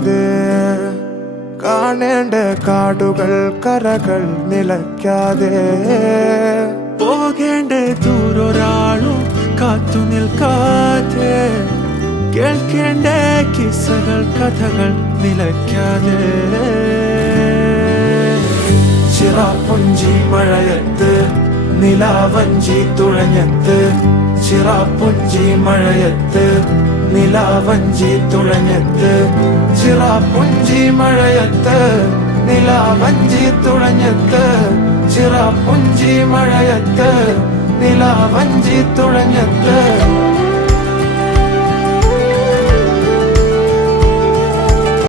നിലയ്ക്കാതെ കാണേണ്ട കാടുകൾ കരകൾ നിലയ്ക്കാതെ പോകേണ്ട ദൂരൊരാളും കാത്തു നിൽക്കാതെ കേൾക്കേണ്ട കിസ്സകൾ കഥകൾ നിലയ്ക്കാതെ ചിറാപ്പുഞ്ചി മഴയത്ത് നിലാവഞ്ചി തുഴഞ്ഞത്ത് ചിറാപ്പുഞ്ചി മഴയത്ത് നിലാവഞ്ചി തുഴഞ്ഞത്ത് ചിറാപ്പുഞ്ചി മഴയത്ത് നിലാവഞ്ചി തുഴഞ്ഞത്ത് ചിറാപ്പുഞ്ചി മഴയത്ത് നിലാവഞ്ചി തുഴഞ്ഞത്ത്